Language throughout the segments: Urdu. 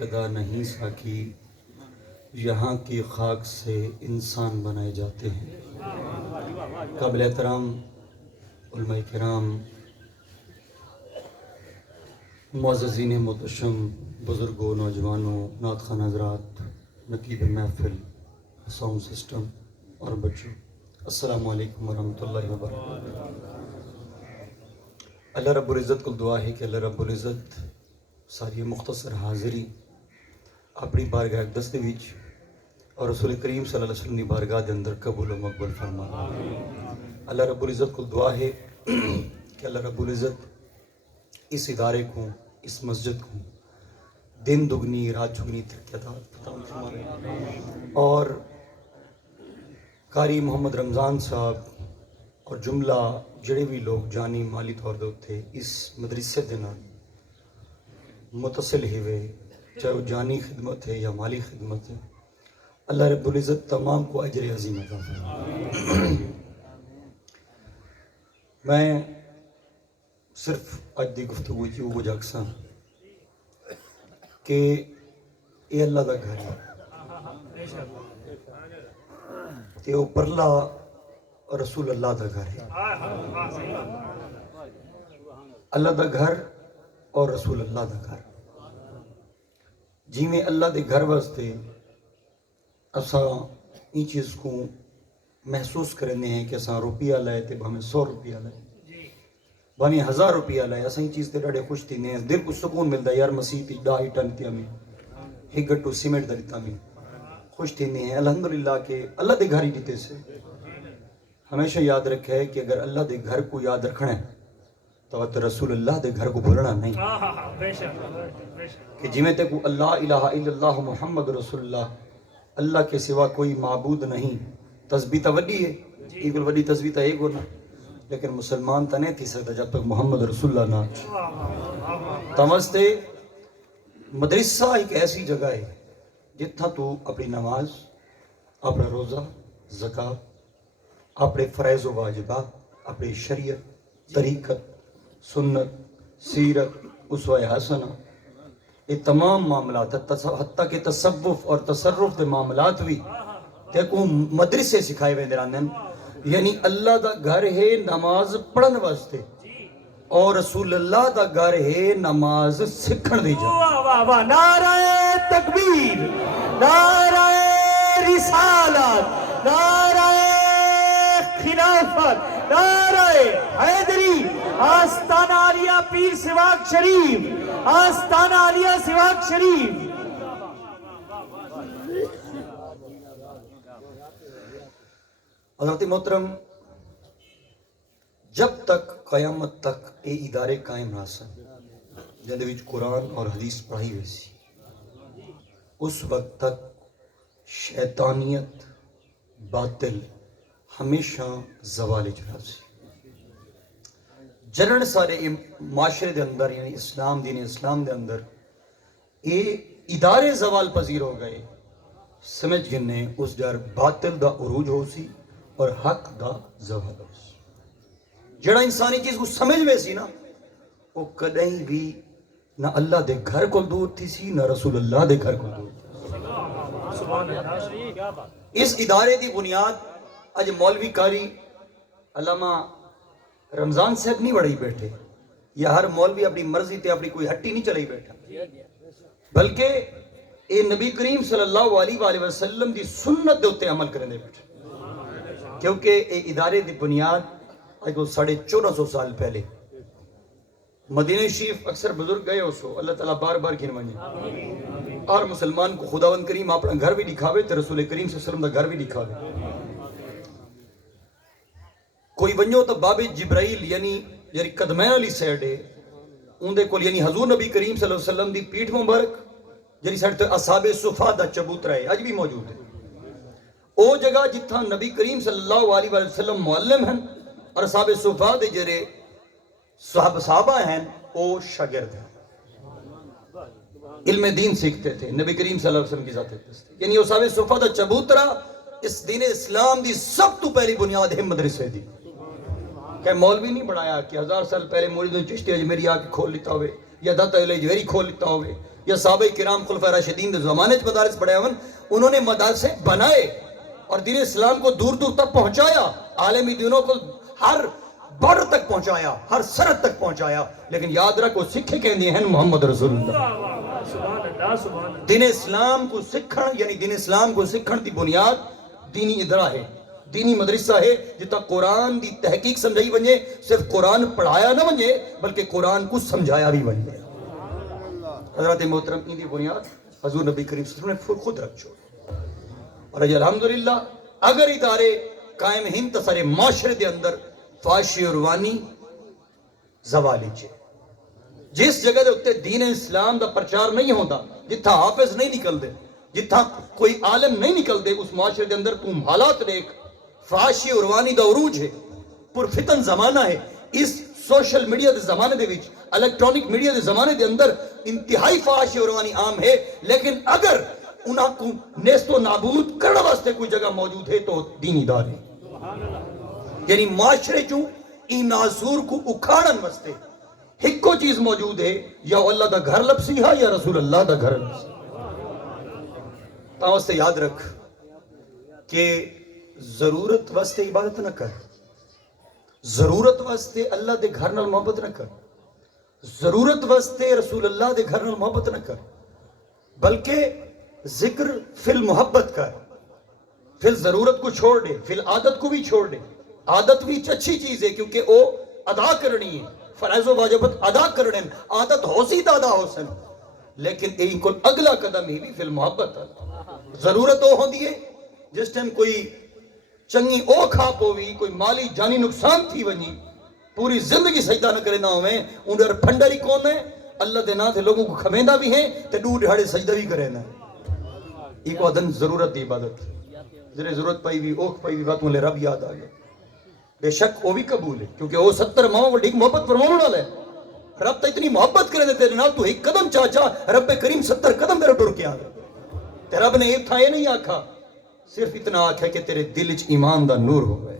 ابتدا نہیں ساکی، یہاں کی خاک سے انسان بنائے جاتے ہیں۔ قابل احترام علماء کرام، معززین محتشم، بزرگوں، نوجوانوں، نعت خوان حضرات، نقیب محفل، ساؤنڈ سسٹم اور بچوں، السلام علیکم ورحمۃ اللہ وبرکاتہ۔ اللہ رب العزت کو دعا ہے کہ اللہ رب العزت ساری مختصر حاضری اپنی بارگاہ اقدس دے وچ اور رسول کریم صلی اللہ علیہ وسلم دی بارگاہ دے اندر قبول و مقبول فرما۔ اللہ رب العزت کو دعا ہے کہ اللہ رب العزت اس ادارے کو، اس مسجد کو دن دگنی رات چگنی ترقی عطا فرمائے، اور قاری محمد رمضان صاحب اور جملہ جڑے بھی لوگ جانی مالی طور دے اتھے اس مدرسے دے نال متصل ہوئے، چاہے وہ جانی خدمت ہے یا مالی خدمت ہے، اللہ رب العزت تمام کو اجر عظیم عطا فرمائے۔ میں صرف اج دی گفتگو چ وہ جاکساں کہ یہ اللہ دا گھر ہے تے وہ پرلا رسول اللہ دا گھر ہے۔ اللہ دا گھر اور رسول اللہ دا گھر، جی میں اللہ دے گھر واسطے اساں این چیز کو محسوس کرنے ہیں کہ اساں روپیہ لائے تے ہمیں 100 روپیہ لائے، ہمیں 1000 روپیہ لائے، اساں این چیز تے ڈاڑے خوش تھی ہیں، دل کو سکون ملتا ہے یار مسیح تی ڈا ایٹن تی ہمیں ایک گٹو سیمنٹ دلیتا میں خوش تھی ہیں الحمدللہ کہ اللہ دے گھر ہی دیتے سے۔ ہمیشہ یاد رکھے ہے کہ اگر اللہ دے گھر کو یاد رکھنا ہے تو رسول اللہ دے گھر کو بھولنا نہیں، کہ جی میں تے کو اللہ الہ الا اللہ محمد رسول اللہ، اللہ کے سوا کوئی معبود نہیں، تسبیح تا وڈی ہے، ایک وڈی تسبیح تا ایک ہونا، لیکن مسلمان تا نہیں تھی سکتا جب تک محمد رسول اللہ نہ تمستے۔ مدرسہ ایک ایسی جگہ ہے جتنا تو اپنی نماز، اپنا روزہ، زکاة، اپنے فرائض و واجبات، اپنی شریعت، طریقت، سنت، سیرت، اسوہ حسنہ، یہ تمام معاملات حتیٰ کہ تصوف اور تصرف دے معاملات بھی تے کو مدرسے سکھائے ہوئے دراندن، یعنی اللہ دا گھر ہے نماز پڑھن واسطے اور رسول اللہ دا گھر ہے نماز سکھن دی جا۔ واہ واہ، نعرہ تکبیر، نعرہ رسالت، نعرہ خلافت، نعرہ حیدری، آستانہ عالیہ پیر سواق شریف، آستانہ عالیہ سواق شریف۔ حضرت محترم، جب تک قیامت تک اے ادارے قائم رہسن جندے وچ قرآن اور حدیث پڑھائی ویسی، اس وقت تک شیطانیت، باطل ہمیشہ زوال چراسی۔ جنن سارے معاشرے دے اندر یعنی اسلام دین اسلام دے اندر اے ادارے زوال پذیر ہو گئے، سمجھ گنے اس جار باطل دا عروج ہو سی اور حق دا زوال ہو سی۔ جڑا انسانی چیز کو سمجھ میں سی نا، وہ کدیں بھی نہ اللہ دے گھر کو دور تھی سی، نہ رسول اللہ دے گھر کو دور تھی۔ اس ادارے دی بنیاد اج مولوی کاری علامہ رمضان صاحب نہیں بڑھائی بیٹھے، یا ہر مولوی اپنی مرضی تے اپنی کوئی ہٹی نہیں چلائی بیٹھا، بلکہ اے نبی کریم صلی اللہ علیہ وآلہ وسلم دی سنت دے ہوتے عمل کرنے بیٹھے، کیونکہ اے ادارے دی بنیاد آج کو 1450 سال پہلے مدینہ شریف اکثر بزرگ گئے ہو سو، اللہ تعالیٰ بار بار گھنوائیں اور مسلمان کو خداوند کریم اپنا گھر بھی دکھاوے تے رسول کریم صلی اللہ علیہ وسلم دا گھر بھی دکھاوے۔ کوئی ونجو تو باب جبرائیل یعنی جری قدمین علی سیڈ ہے ان دے کول، یعنی حضور نبی کریم صلی اللہ علیہ وسلم دی پیٹھ مبارک جری سیڈ تے اصحاب صفا دا چبوترا ہے اج بھی موجود ہے، او جگہ جتھاں نبی کریم صلی اللہ علیہ وسلم معلم ہیں اور اصحاب صفا دے جرے صحابہ ہیں او شاگرد ہیں، علم دین سیکھتے تھے نبی کریم صلی اللہ علیہ وسلم کی ذات اقدس تھی، یعنی اصحاب صفا دا چبوترا اس دین اسلام دی سب تو پہلی بنیاد ہے مدرسے دی۔ کہ مولوی نہیں بڑھایا کہ 1000 سال پہلے مولوی چشتی اجمیری آ کے کھول لیتا ہوئے یا داتا علیہ جویری کھول لیتا ہوئے یا صحابہ کرام خلفائے راشدین دے زمانے چ مدارس پڑھے ہون، انہوں نے مدارس بنائے اور دین اسلام کو دور دور تک پہنچایا، عالمی دینوں کو ہر بارڈر تک پہنچایا، ہر سرحد تک پہنچایا، لیکن یاد رکھو سکھے کہندے ہیں محمد رسول اللہ۔ سبحان اللہ سبحان اللہ۔ دین اسلام کو سکھن یعنی دین اسلام کو سکھن دی بنیاد دینی ادرا ہے، دینی مدرسہ ہے، جتا قرآن دی تحقیق سمجھائی ونجے، صرف قرآن پڑھایا نہ ونجے بلکہ قرآن کو سمجھایا بھی ونجے۔ حضرت محترم ان دی بنیاد حضور نبی کریم صلی اللہ علیہ وسلم نے خود رکھ چھوڑ، اور اج الحمدللہ اگر ادارے قائم ہیں تو سارے معاشرے دے اندر فحاشی اور روانی زوالی چھے۔ جس جگہ دے اتے دین اسلام دا پرچار نہیں ہوتا، جتھا حافظ نہیں نکل دے، جتھا کوئی عالم نہیں نکل دے، اس معاشرے دے اندر تم حالات دیکھ، فحاشی اور روانی دا عروج ہے، پرفتن زمانہ ہے۔ اس سوشل میڈیا دے زمانے دے وچ، الیکٹرانک میڈیا دے زمانے دے اندر انتہائی فحاشی اور روانی عام ہے، لیکن اگر انہاں کو نیست و نابود کرنے واسطے کوئی جگہ موجود ہے تو دینی دار ہے، یعنی معاشرے چوں این ناسور کو اکھاڑن واسطے ہکو چیز موجود ہے، یا اللہ دا گھر لپسی ہے یا رسول اللہ دا گھر لپسی۔ تاں واسطے یاد رکھ کہ ضرورت واسطے عبادت نہ کر، ضرورت واسطے اللہ دے گھر نال محبت نہ کر، ضرورت واسطے رسول اللہ دے گھر نال محبت نہ کر، بلکہ ذکر فی المحبت کر، فی الضرورت کو چھوڑ دے، فی العادت کو بھی چھوڑ دے۔ عادت بھی اچھی چیز ہے کیونکہ وہ ادا کرنی ہے، فرائض و واجبات ادا کرنے، عادت ہو سی تو ادا ہو سن، لیکن ان کو اگلا قدم ہی بھی فی المحبت ہے۔ ضرورت وہ ہوندی ہے جس ٹائم کوئی چنگی او کھاپ ہوئی، کوئی مالی جانی نقصان تھی ونی، پوری زندگی سجدہ نہ کرے نہ ہوئے، انہوں پھنڈری کون ہے؟ اللہ دے نا تھے لوگوں کو کھمیندہ بھی ہیں تے دور دہاڑے سجدہ بھی کرے نا۔ ایک وعدن ضرورت دی عبادت، ذرے ضرورت پائی بھی اوکھ پائی بھی بات ملے رب یاد آگئے، بے شک وہ بھی قبول ہے کیونکہ وہ 70 ماں وہ ڈھیک محبت فرمانے والا ہے۔ رب تا اتنی محبت کرے دے تیرے نال تو ایک قدم چاچا رب کریم 70 قدم تیرے ٹر کے آ گئے۔ تے رب نے ایک تھا یہ نہیں آکھا، صرف اتنا آکھا کہ تیرے دل چ ایمان دا نور ہو گئے،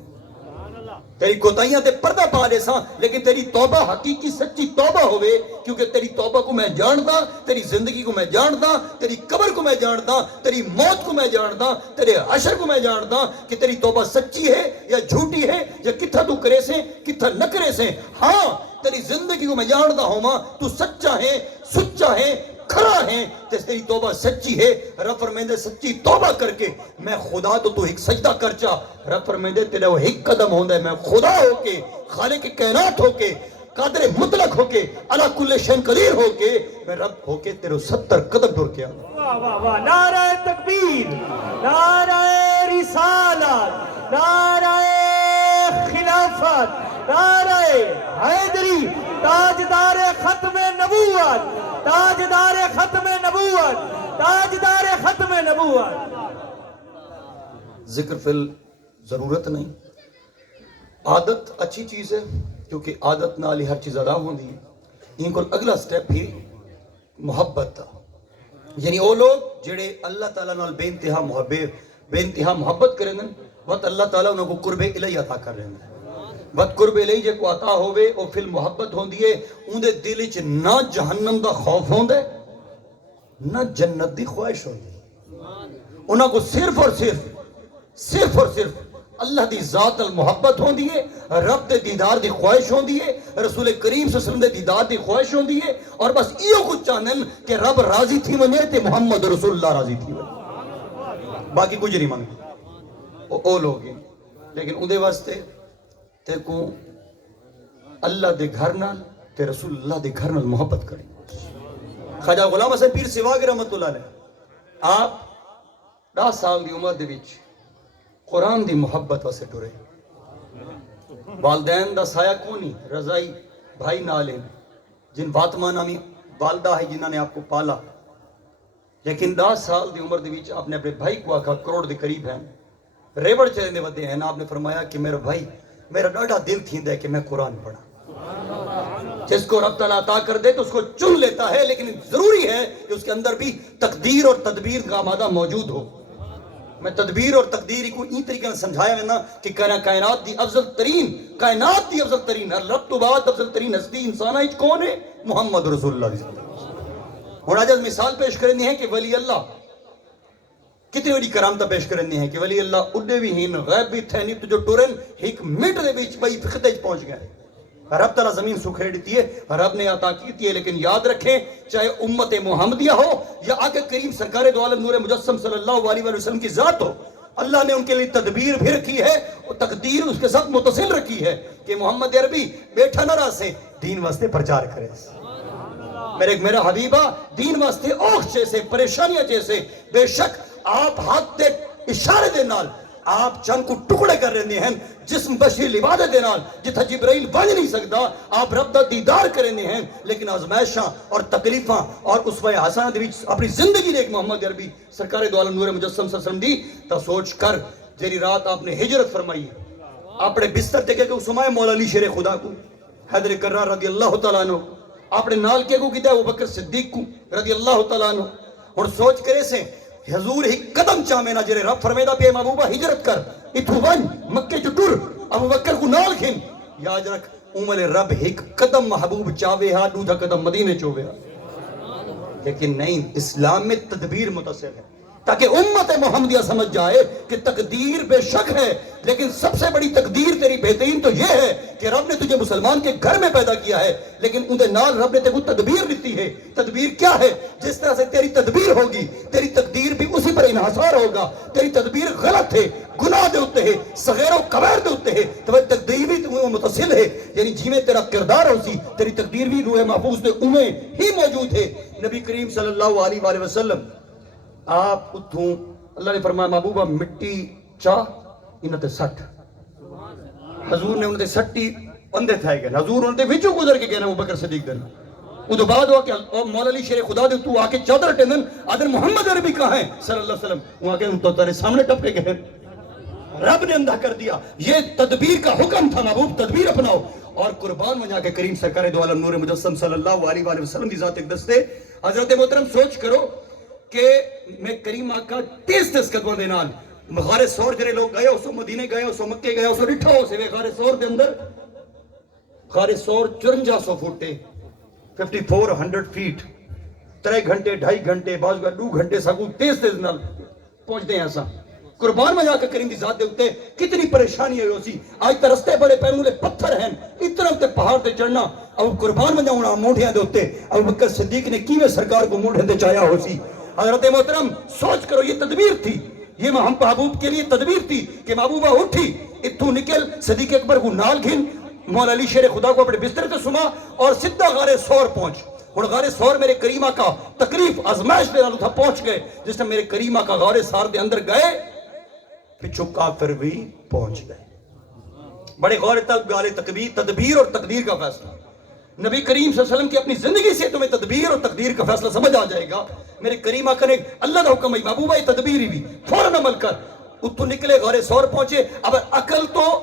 تیری کوتاہیاں تے پردہ پا دے ساں، لیکن تیری توبہ حقیقی سچی توبہ ہوئے، کیونکہ تیری توبہ کو میں جاندا، تیری زندگی کو میں جاندا، تیری قبر کو میں جاندا، تیری موت کو میں جاندا، تیرے حشر کو میں جاندا کہ تیری توبہ سچی ہے یا جھوٹی ہے، یا کتھا تو کرے سے کتھا نہ کرے سے۔ ہاں تیری زندگی کو میں جاندا ہوں تو سچا ہے، سچا ہے، کھڑا ہے، تیری توبہ سچی ہے۔ رب فرمیندے سچی توبہ کر کے میں خدا تو ایک سجدہ کر چا، رب فرمیندے تیرے وہ ایک قدم ہوندہ ہے، میں خدا ہو کے، خالق کائنات ہو کے، قادر مطلق ہو کے، علی کل شیء قدیر ہو کے، میں رب ہو کے تیرے 70 قدم ٹر کے آؤں۔ واہ واہ واہ، نعرہ تکبیر، نعرہ رسالت، نعرہ خلافت، نعرہ حیدری، تاجدار ختم نبوت، تاجدار ختم نبوت، تاجدار ختم نبوت۔ ذکر فی ضرورت نہیں، عادت اچھی چیز ہے کیونکہ عادت نال ہی ہر چیز ادا ہوندی ہے۔ ان کو اگلا سٹیپ ہی محبت تھا، یعنی وہ لوگ جڑے اللہ تعالیٰ نال بے انتہا محبت کریں گے، وقت اللہ تعالیٰ انہوں کو قرب الہی عطا کر رہے ہیں۔ وقت قرب الہی جے کو عطا ہوئے وہ فی المحبت ہوندی ہے، ان دے دل وچ نہ جہنم دا خوف ہوندا ہے نہ جنت دی خواہش ہوندی ہے، انہاں کو صرف اور صرف اللہ دی ذات المحبت ہوندی ہے، رب دے دیدار دی خواہش ہوندی ہے، رسول کریم صلی اللہ علیہ وسلم دے دیدار دی خواہش ہوندی ہے، اور بس ایو کچھ چاہندن کہ رب راضی تھی ونجے تے محمد رسول اللہ راضی تھی ونجے، باقی کچھ نہیں مانگتے او لوگ ہیں۔ لیکن اون دے واسطے تے کو اللہ دے گھر نال تے رسول اللہ دے گھر نال محبت کریں۔ خواجہ غلام حسن پیر سیواگ رحمت اللہ علیہ آپ 10 سال دی عمر دے وچ قرآن دی محبت واسے ٹرے، والدین دا سایہ کونی رضائی بھائی نالے جن فاطمہ نامی والدہ ہے جنہاں نے آپ کو پالا، لیکن 10 سال دی عمر دے وچ آپ نے اپنے بھائی کو آکھا کروڑ دے قریب ہیں، ریوڑ چلے دے ودے ہیں، آپ نے فرمایا کہ میرا بھائی میرا ڈاڈا دل تھیندا ہے کہ میں قرآن پڑھا۔ جس کو رب تعالیٰ عطا کر دے تو اس کو چن لیتا ہے، لیکن ضروری ہے کہ اس کے اندر بھی تقدیر اور تدبیر کا مادہ موجود ہو۔ میں تدبیر اور تقدیر کو این طریقے سے سمجھایا میں نا کہ کائنات دی افضل ترین رب تو بعد افضل ترین ہستی انسان ہے کون ہے؟ محمد رسول اللہ صلی اللہ علیہ وسلم۔ ہوں اج مثال پیش کرنی ہے کہ ولی اللہ کتنی بڑی کرامت پیش کرنی ہے کہ ولی اللہ اڈے بھی ہیں غیب بھی تھے نہیں تو جو ٹورن ایک منٹ دے وچ بئی خطے پہنچ گئے رب تعالیٰ زمین سکھیڑ دیتی ہے رب نے عطا کی ہے لیکن یاد رکھیں چاہے امت محمدیہ ہو یا آقا کریم سرکار دو عالم نور مجسم صلی اللہ علیہ وسلم کی ذات ہو اللہ نے ان کے لیے تدبیر بھی رکھی ہے اور تقدیر اس کے ساتھ متصل رکھی ہے کہ محمد عربی بیٹھا نہ رہا سے دین واسطے پرچار کرے میرا حبیبہ دین واسطے اوکھ جیسے پریشانیاں جیسے بے شک آپ ہاتھ دے اشارے دے نال آپ چند کو ٹکڑے کر رہے ہیں جسم بشری لبادے دے نال جتھا جبرائیل بن نہیں سکتا آپ رب دا دیدار کرنے ہیں لیکن آزمائشاں اور تکلیفاں اور اسوہ حسنہ دے وچ اپنی زندگی نے ایک محمد عربی سرکار دو عالم نور مجسم صلی اللہ علیہ وسلم دی تا سوچ کر جیری رات آپ نے ہجرت فرمائی اپنے بستر تے کہ سمائے مولا علی شیر خدا کو حیدر کرار رضی اللہ تعالیٰ عنہ اپنے نال کے کو کیتا ہے ابو بکر صدیق کو رضی اللہ تعالیٰ عنہ اور سوچ کرے سے حضور ہی قدم چاہمیں نہ جرے رب فرمیدہ پہ محبوبہ ہجرت کر اتھو ون مکے چٹور ابو بکر کو نال کھن یاد رکھ عمر رب ایک قدم محبوب چاہوے ہاں دوجہ قدم مدینے چوہے ہاں لیکن نہیں اسلام میں تدبیر متصل ہے تاکہ امت محمدیہ سمجھ جائے کہ تقدیر بے شک ہے لیکن سب سے بڑی تقدیر تیری بہترین تو یہ ہے کہ رب نے تجھے مسلمان کے گھر میں پیدا کیا ہے لیکن اندے نال رب نے تجھے تدبیر دیتی ہے تدبیر کیا ہے جس طرح سے تیری تدبیر ہوگی تیری تقدیر بھی اسی پر انحصار ہوگا تیری تدبیر غلط ہے گناہ دے ہوتے ہیں صغیر و کبیر دے ہوتے ہیں تو وہ تقدیر بھی متصل ہے یعنی جی میں تیرا کردار ہو سی تیری تقدیر بھی روح محفوظ دے انہیں ہی موجود ہے نبی کریم صلی اللہ علیہ وسلم آپ اتھوں اللہ نے فرمایا محبوبہ مٹی چاہ انہوں نے سٹ حضور نے انہوں نے سٹی اندے تھائے گئے حضور انہوں نے وچوں گزر کے کہنا ابو بکر صدیق دن ادھو بعد ہوا کہ مولا علی شیر خدا دے تو آکے چادر ٹینن آدھر محمد عربی کہاں ہیں صلی اللہ علیہ وسلم وہاں کے تو تارے سامنے ٹپ کے گئے رب نے اندھا کر دیا یہ تدبیر کا حکم تھا محبوب تدبیر اپناؤ اور قربان میں جا کے کریم سرکار دو عالم نور مجسم صلی اللہ علیہ وسلم دی ذات ایک دستے حضرت محترم سوچ کرو کہ میں کریم آقا تیز قدموں دے نال غار سور جرے لوگ گئے اسو مدینے گئے اسو مکے گئے اسو رٹھا ہو سے غار سور دے اندر غار سور 5400 فوٹے 5400 فیٹ 3 گھنٹے 2.5 گھنٹے بعض 2 گھنٹے سکو تیز نال پہنچتے ہیں ایسا قربان میں جا کے کریم دی ذات دے ہوتے کتنی پریشانی ہوئی سی آج تا رستے بڑے پیروں لے پتھر ہیں اتنا ہوتے پہاڑ تے چڑھنا اب قربان میں جاؤں موڑیاں دے ہوتے ابو بکر صدیق نے کیویں سرکار کو موڑے دے چاہیا ہو سی حضرت محترم سوچ کرو یہ تدبیر تھی یہ محبوب کے لیے تدبیر تھی کہ محبوبہ اٹھی اتھو نکل صدیق اکبر کو نال گھن مولا علی شیر خدا کو اپنے بستر سے سما اور سدھا غار سور پہنچ اور غار سور میرے کریمہ کا تکلیف ازمائش دے نالو تھا پہنچ گئے جس نے میرے کریمہ کا غار سار دے اندر گئے پچھو کافر بھی پہنچ گئے بڑے غور تک گالے تدبیر اور تقدیر کا فیصلہ نبی کریم صلی اللہ علیہ وسلم کی اپنی زندگی سے تمہیں تدبیر اور تقدیر کا فیصلہ سمجھ آ جائے گا میرے کریم آقا نے اللہ کا حکم ہے محبوبہ یہ تدبیر ہی بھی فوراً عمل کر اتو نکلے غار سور پہنچے اب عقل تو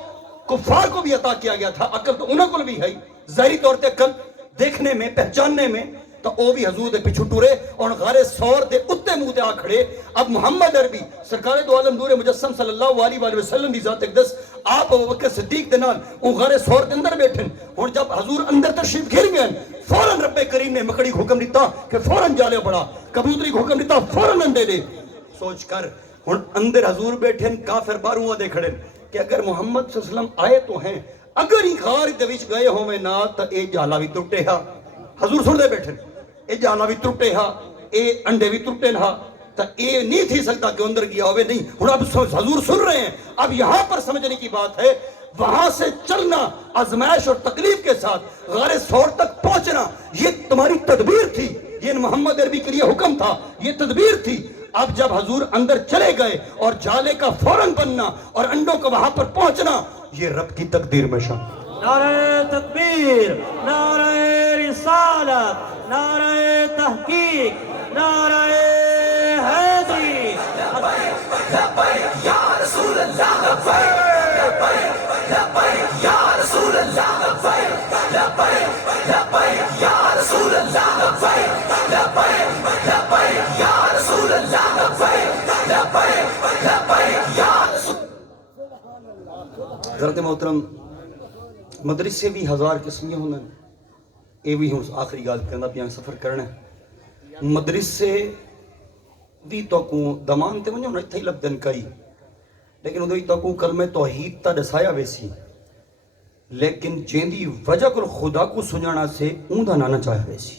کفار کو بھی عطا کیا گیا تھا عقل تو انہوں کو بھی ہے ظاہری طور پہ عقل دیکھنے میں پہچاننے میں تو وہ بھی حضور دے پیچھے ٹورے اور غار سور دے اتے منہ تے آ کھڑے اب محمد عربی سرکار دو عالم نور مجسم صلی اللہ علیہ وسلم دی ذات اقدس آپ ابو بکر صدیق دے نال وہ غار سور دے اندر بیٹھن اور جب حضور اندر تشریف گھر گئے فوراً رب کریم نے مکڑی کو حکم دیتا کہ فوراً جالے پڑا کبوتری کو حکم دیتا فوراً انڈے دے سوچ کر ہن اندر حضور بیٹھن کافر باہروں دے کھڑے کہ اگر محمد صلی اللہ علیہ وسلم آئے تو ہیں اگر ہی غار دے وچ گئے ہوویں نہ تے اے جالا بھی ٹوٹے ہا حضور سن دے بیٹھے اے جالا بھی ٹوٹے ہا اے انڈے بھی ٹوٹے ہا تو اے نہیں تھی سکتا کہ اندر گیا ہوئے نہیں ہن اب حضور سن رہے ہیں اب یہاں پر سمجھنے کی بات ہے وہاں سے چلنا آزمائش اور تکلیف کے ساتھ غار سور تک پہنچنا یہ تمہاری تدبیر تھی یہ محمد عربی کے لیے حکم تھا یہ تدبیر تھی اب جب حضور اندر چلے گئے اور جالے کا فوراً بننا اور انڈوں کا وہاں پر پہنچنا یہ رب کی تقدیر میں شامل نعرہ تکبیر نعرہ رسالت نعرہ تحقیق نعرہ حیدری لبیک یا رسول اللہ لبیک لبیک یا رسول اللہ لبیک لبیک یا رسول اللہ لبیک لبیک یا رسول اللہ لبیک یا رسول حضرت محترم مدرسے بھی ہزار قسمیاں ہونا اے بھی ہوں آخری گال کرنا پیاں سفر کرنا مدرسے بھی تو کو دمان تے ونجو نہ تھئی لگدن کئی لیکن ادوی تو کو کلمہ توحید تا دسایا ویسی لیکن جیندی وجہ کل خدا کو سنجانا سے اوندا نانا چاہیا ویسی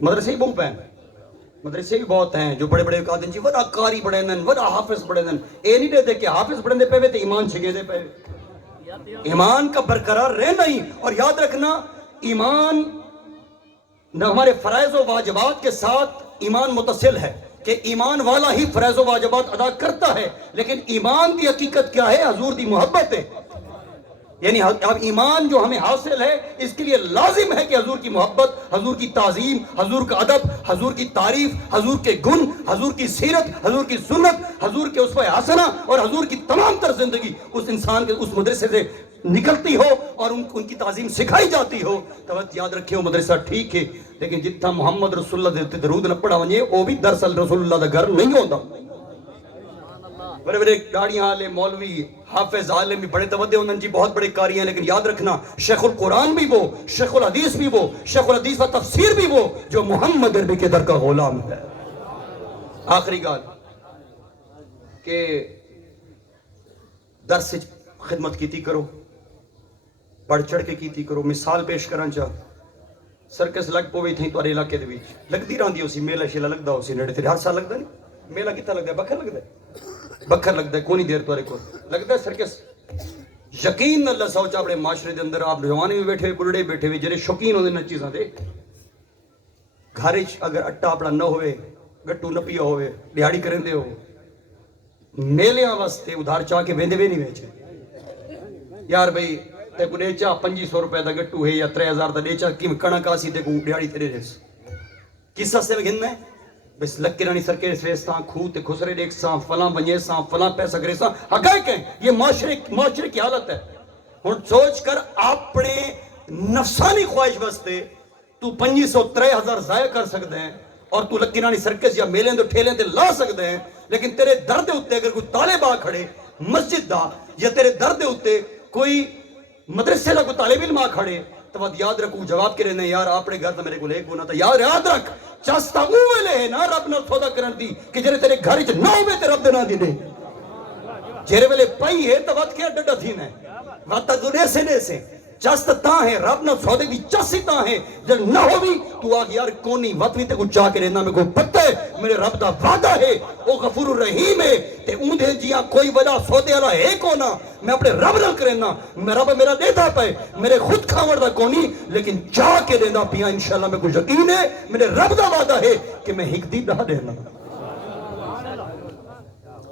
مدرسے ہی بہت ہیں مدرسے بھی بہت ہیں جو بڑے بڑے کہتے ہیں جی وڈا قاری بڑے نن وڈا حافظ بڑے نن اے نہیں دے کہ حافظ بڑے دے پہ تے ایمان چھگے دے پہ ایمان کا برقرار رہنا ہی اور یاد رکھنا ایمان نہ ہمارے فرائض و واجبات کے ساتھ ایمان متصل ہے کہ ایمان والا ہی فرائض و واجبات ادا کرتا ہے لیکن ایمان دی حقیقت کیا ہے حضور دی محبت ہے یعنی اب ایمان جو ہمیں حاصل ہے اس کے لیے لازم ہے کہ حضور کی محبت حضور کی تعظیم حضور کا ادب حضور کی تعریف حضور کے گن حضور کی سیرت حضور کی سنت حضور کے اسوہ حسنہ اور حضور کی تمام تر زندگی اس انسان کے اس مدرسے سے نکلتی ہو اور ان کی تعظیم سکھائی جاتی ہو تو یاد رکھیں وہ مدرسہ ٹھیک ہے لیکن جتنا محمد رسول اللہ دے درود نہ پڑھا ونجے وہ بھی دراصل رسول اللہ دا گھر نہیں ہوتا بڑے بڑے گاڑیاں والے مولوی حافظ عالم بھی بڑے توجہ انہوں جی بہت بڑے قاری ہیں لیکن یاد رکھنا شیخ القرآن بھی وہ شیخ الحدیث بھی وہ شیخ الحدیث و تفسیر بھی وہ جو محمد عربی کے در کا غلام ہے آخری گال کہ درس خدمت کیتی کرو بڑھ چڑھ کے کیتی کرو مثال پیش کرنا چاہ سرکس لگ پوی تھیں تو علاقے دے وچ لگدی رہندی اسی میلہ شیلہ لگدا اسی نیڑے تے ہر سال لگدا نہیں میلہ کتنا لگدا ہے بکھر لگدا ہے بکھر لگدا ہے کونی دیر تو کو لگدا ہے سرکس یقین اللہ سوچا اپنے معاشرے دے اندر آپ جوانی بھی بیٹھے بڑھڑے بیٹھے ہوئے جڑے شوقین ہوندے نہ چیزاں دے گھر وچ اگر اٹا اپنا نہ ہوئے گٹو نہ پیا ہوئے دیہاڑی کریندے ہو میلیاں واسطے ادھار چاہ کے ویندے وی نہیں ویچے یار بھئی تے کو ڈیچا 2500 روپے دا گٹو ہے یا 3000 دا ڈیچا کی کڑک آسی تے کو دیہاڑی تے دے کس سے گھننا ہے بس لکی رانی سرکے سویستان کھو تے خسرے دیکھ ساں فلاں بنیے ساں فلاں پیسہ کرے ساں حقائق ہیں یہ معاشرے کی حالت ہے ہن سوچ کر اپنے نفسانی خواہش واسطے تو 2500 3000 ضائع کر سکتے ہیں اور تو لکی رانی سرکس یا میلیں تو ٹھیلیں تے لا سکتے ہیں لیکن تیرے درد ہوتے اگر کوئی طالب آ کھڑے مسجد دا یا تیرے درد ہوتے کوئی مدرسے دا کوئی طالب علم آ کھڑے تو بات یاد رکھو جواب کرے نہیں یار اپنے گھر تا میرے کو لے گونا تا یاد رکھ چاستا اوے لے نا رب نال سودا کرن دی کہ جڑے تیرے گھر وچ نہ ہوے تے رب دے نہ دی دے جڑے ویلے پئی ہے تو بات کیا ڈڈا تھی نے بات تو دے سے چست تاں ہے رب نال سودے دی چسی تاں ہے جڑ نہ ہووی تو آگ یار کونی وت وی تے کو چا کے رہنا میں کو پتہ ہے میرے رب دا وعدہ ہے او غفور الرحیم ہے تے اون دے جیاں کوئی وجہ سودے والا ہے کونا میں اپنے رب نال کرنا میں رب میرا دیتا پے میرے خود کھاون دا کونی لیکن چا کے دیندا پیا انشاءاللہ میں کو یقین ہے میرے رب دا وعدہ ہے کہ میں ہک دی دا دینا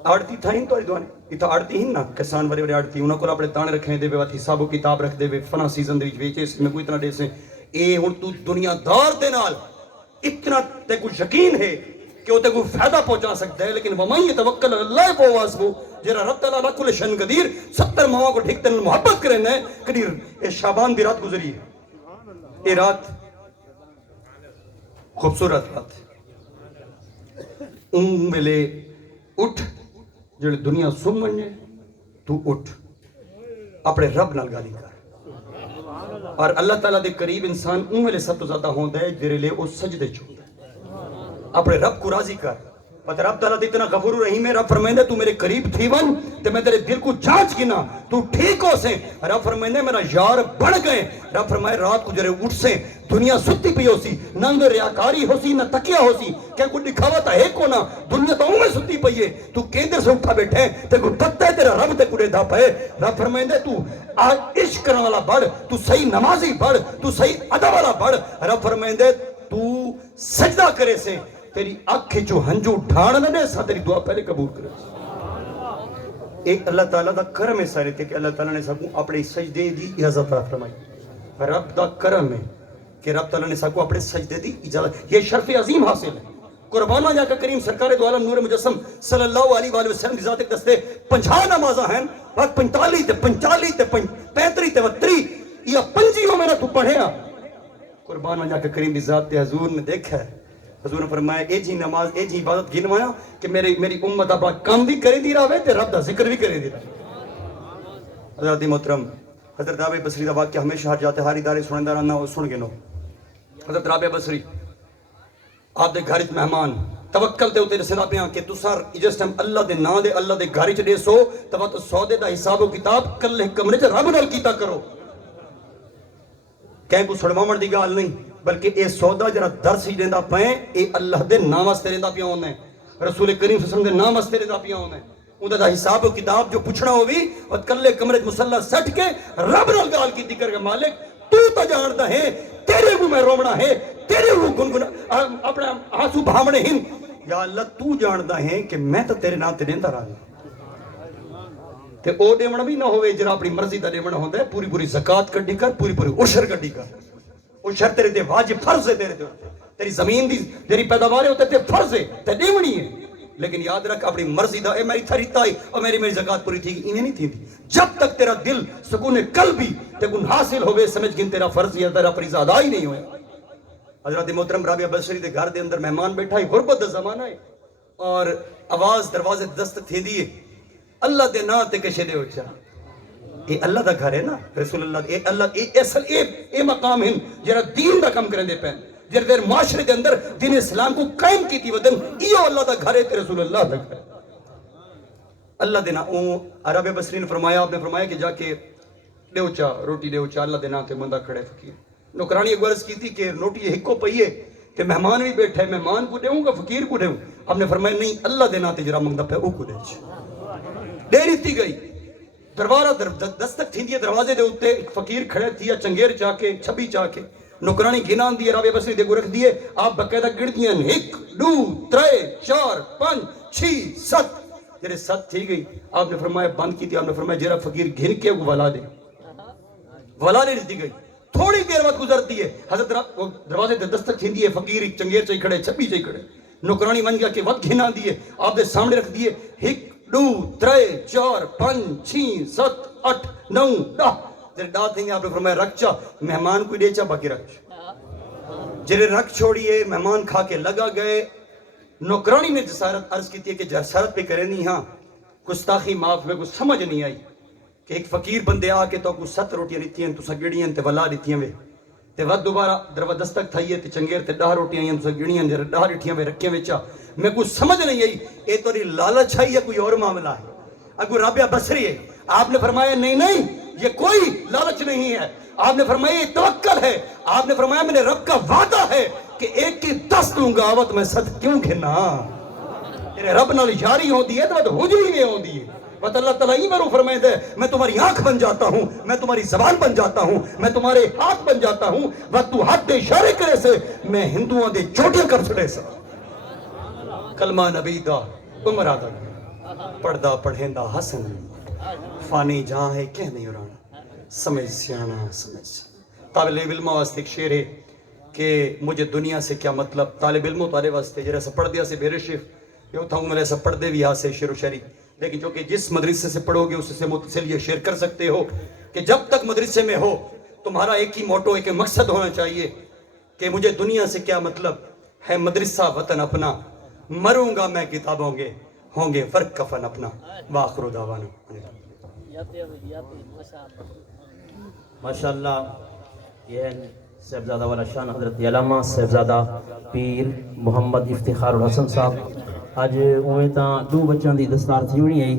آڑتی تھا ہی تو دوانی اتھا آڑتی ہی نا کسان بڑے بڑے آڑتی انہوں کو اپنے تانے رکھیں دے بے بات حساب و کتاب رکھ دے بے فنا سیزن دے ویچے اس میں کوئی اتنا دے سے اے ہن تو دنیا دار دے نال اتنا تے کو یقین ہے کہ وہ تے کو فائدہ پہنچا سکتا ہے لیکن وَمَن يَتَوَكَّلْ عَلَى اللَّهِ فَهُوَ حَسْبُهُ جرا رب تعالیٰ عَلَى كُلِّ شَيْءٍ قدیر 70 ماہوں کو ٹھیک تے محبت کرنا ہے قدیر اے شعبان دی رات گزری ہے اے رات خوبصورت رات ویلے اٹھ جڑے دنیا سن ونجے تو اٹھ اپنے رب نال گالی کر اور اللہ تعالیٰ دے قریب انسان ان ویلے سب تو زیادہ ہوتا ہے جڑے لے او سجدے چھوڑتا ہے اپنے رب کو راضی کر پتہ رب تعالیٰ دے اتنا غفور الرحیم ہے رب فرمائندہ تو میرے قریب تھی ون تے میں تیرے دل کو جانچ گنا تو ٹھیک ہو سے رب فرمائندہ میرا یار بڑھ گئے رب فرمائے رات کو جڑے اٹھ سے دنیا ستی پی ہو سی نہ اندر ریاکاری ہو سی نہ تکیہ ہو سی کیا کوئی دکھاوا تا ہے کونا دنیا تو میں ستی پئی ہے تو کیندر سے اٹھا بیٹھے تے کو پتہ ہے تیرا رب تے کوڑے دا پے رب فرمائندہ تو عشق کرنے والا بڑھ تو صحیح نمازی بڑھ تو صحیح ادب والا بڑھ رب فرمائندہ تو سجدہ کرے سے تیری آنکھیں جو ہنجو ڈھاڑ نہ دے سا تیری دعا پہلے قبول کرے ایک اللہ تعالیٰ دا کرم ہے سارے تھے کہ اللہ تعالیٰ نے سب کو اپنے سجدے دی اجازت فرمائی رب دا کرم ہے کہ رب تعالیٰ نے سب کو اپنے سجدے دی اجازت یہ شرف عظیم حاصل ہے قربانہ جا کا کریم سرکار دو عالم نور مجسم صلی اللہ علیہ وآلہ وسلم کی ذات ایک دستے 50 نمازہ ہیں وقت 45 تے 45 تے 35 تے 32 یا 50 میں نہ تو پڑھے قربانہ جا کا کریم کی ذات تے حضور نے دیکھا ہے حضور نے فرمایا اے جی نماز اے جی عبادت گنوایا کہ میری امت اپنا کام بھی کرے دی رہا ہے تے رب دا ذکر بھی کرے دی رہا حضرت محترم حضرت رابع بصری دا واقعہ ہمیشہ ہر جاتے ہر ادارے سنندہ رہنا اور سن گنو حضرت رابع بصری آپ دے گھر وچ مہمان توکل دے اوتے دسدا پیاں کہ تساں جس ٹائم اللہ دے نام دے اللہ دے گھر وچ ڈیسو تو سودے دا حساب و کتاب کلے کمرے چ رب نال کیتا کرو. کہیں کو سڑواون دی گال نہیں بلکہ اے سودا جڑا درس ہی دیندا پئے اے اللہ دے نام واسطے دیندا پیا ہونا ہے, رسول کریم صلی اللہ علیہ وسلم دے نام واسطے دیندا پیا ہونا ہے. اوندا دا حساب و کتاب جو پوچھنا ہووی اور کلے کمرے وچ مصلی سٹ کے رب نال گال کیتی کر کے مالک تو تا جاندا ہے تیرے کو میں رونا ہے تیرے کو گنگنا اپنا آنسو بھاونے ہیں یا اللہ تو جاندا ہے کہ میں تو تیرے نام تے دیندا رہا تے او دیونا بھی نہ ہوئے جڑا اپنی مرضی دا دیونا ہوندا ہے. پوری پوری زکات کڈی کر پوری پوری عشر کڈی کر. عشر تیرے تے واجب فرض ہے, تیرے تے تیری زمین دی تیری پیداوار ہے تے فرض ہے تے دیونی ہے. لیکن یاد رکھ اپنی مرضی دا اے میری تھریتا آئی اور میری زکات پوری تھی انہیں نہیں تھی. جب تک تیرا دل سکون قلبی تے کن حاصل ہوئے سمجھ گن تیرا فرض یا تیرا فریضہ ادا ہی نہیں ہوئے. حضرت محترم رابعہ بصری دے گھر دے اندر مہمان بیٹھا ہے, غربت دا زمانہ ہے اور آواز دروازے دستک تھی دیئے اللہ دے نا تے کشے دے اچھا. اے اللہ دا گھر ہے نا رسول اللہ اے اللہ اے اصل اے مقام ہیں جرا دین دا کم کریں دے پہن جر دیر معاشرے دے اندر دین اسلام کو قائم کی تھی ودن ایو اللہ دا گھر ہے تے رسول اللہ دا گھر. اللہ دے نا عرب بصری نے فرمایا, آپ نے فرمایا کہ جا کے دیو چا روٹی دیو چا اللہ دے نا تے مندہ کھڑے فقیر. نوکرانی ایک عرض کی تھی کہ روٹی ہکو پئیے تے مہمان بھی بیٹھے ہیں, مہمان کو دیوں گا فقیر کو دیوں. آپ نے فرمایا نہیں اللہ دے نا تے جرا منگدہ پہ او کو دے دیری تھی گئی. دروازہ دستک تھی دیئے دروازے دے ہوتے ایک فقیر کھڑے تھیا چنگیر چاہ کے چھبی چاہ کے نوکرانی گنان دیئے رابعہ بصری دے کو رکھ دیئے. آپ باقاعدہ گڑ دیئے 1 2 3 4 5 6 7 جرے 7 تھی گئی. آپ نے فرمایا بند کی تھی. آپ نے فرمایا جرا فقیر گھن کے وہ ولا دے ولا دے دی گئی. تھوڑی دیر وقت گزرتی ہے حضرت دروازے دے دستک تھی دیئے فقیر چنگیر چاہی کھڑے چھبی چاہی کھڑے. نوکرانی من گیا کہ وقت گھنا دیئے آپ دے سامنے رکھ دیئے 1 2 3 4 5 6 7 8 9 10 جرے ڈا تھیں گے. آپ نے فرمایا رکھ چا مہمان کوئی دے چا باقی رکھ چا. جرے رکھ چھوڑیے مہمان کھا کے لگا گئے. نوکرانی نے جسارت عرض کی تھی کہ جسارت پہ کریں نہیں, ہاں گستاخی معاف میں کچھ سمجھ نہیں آئی کہ ایک فقیر بندے آ کے تو کچھ 7 روٹیاں دیتی ہیں تو سگڑیاں تے ولا دیتی ہیں وے تے ود دوبارہ دروازہ دستک تھائیے تے چنگیر تے 10 روٹیاں ہیں تو سگڑیاں تے 10 ریٹھیاں وے رکھیں وچا. میں کچھ سمجھ نہیں آئی اے تو لالچ ہے یا کوئی اور معاملہ ہے. اگو رابعہ بصری ہے. آپ نے فرمایا نہیں یہ کوئی لالچ نہیں ہے. آپ نے فرمایا یہ توکل ہے. آپ نے فرمایا میرے رب کا وعدہ ہے کہ 1 کی 10 دوں گا آوت میں 7 کیوں گھنا. تیرے رب نال یاری ہوندی ہے تو حجری میں ہوندی ہے. بات اللہ تعالیٰ ہی میرے فرمائے دے میں تمہاری آنکھ بن جاتا ہوں, میں تمہاری زبان بن جاتا ہوں, میں تمہارے ہاتھ بن جاتا ہوں. وقت تو ہاتھ دے اشارے کرے سے میں ہندوؤں دے چوٹیاں کر چھڑے سے. کلمہ نبی دا عمرہ دا پڑھدا پڑھیندا حسن فانی جہاں ہے کہہ نہیں اڑانا سمجھ سیانا سمجھ. طالب علمہ واسطے ایک شعر ہے کہ مجھے دنیا سے کیا مطلب. طالب علموں تارے واسطے جرے سا پڑھ دیا سے بے رشف یہ تھا ہوں میں سا پڑھ دے بھی ہاں سے شعر و شاعری. لیکن جو کہ جس مدرسے سے پڑھو گے اس سے متصل یہ شیئر کر سکتے ہو کہ جب تک مدرسے میں ہو تمہارا ایک ہی موٹو ایک مقصد ہونا چاہیے کہ مجھے دنیا سے کیا مطلب ہے مدرسہ وطن اپنا مروں گا میں کتابوں گے ہوں گے فرق کفن اپنا. وآخر دعوانا ماشاءاللہ. یہ صاحبزادہ والا شان حضرت علامہ صاحبزادہ پیر محمد افتخار الحسن صاحب. اج اویں تاں 2 بچیاں دی دستار تھی ہونی ہے